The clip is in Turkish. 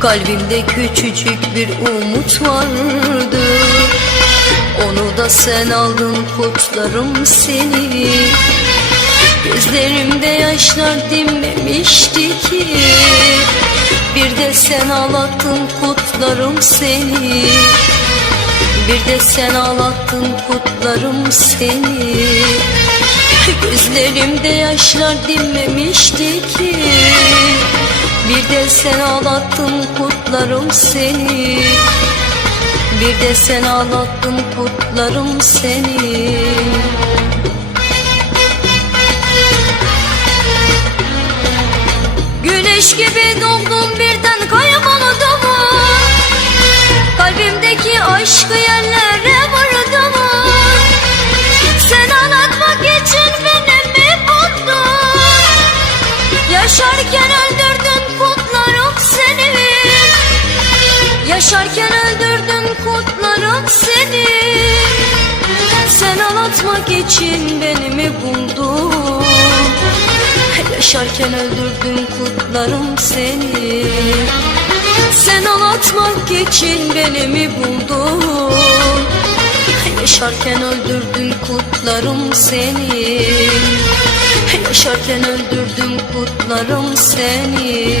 Kalbimde küçücük bir umut vardı. Onu da sen aldın kutlarım seni. Gözlerimde yaşlar dinmemişti ki. Bir de sen ağlattın kutlarım seni. Bir de sen ağlattın kutlarım seni. Gözlerimde yaşlar dinmemişti ki Bir de sen ağlattın kutlarım seni. Bir de sen ağlattın kutlarım seni. Güneş gibi doğdum birden kayboladım anlatmak için beni mi buldun? Yaşarken öldürdün kutlarım seni. Sen anlatmak için beni mi buldun? Yaşarken öldürdün kutlarım seni. Yaşarken öldürdüm kutlarım seni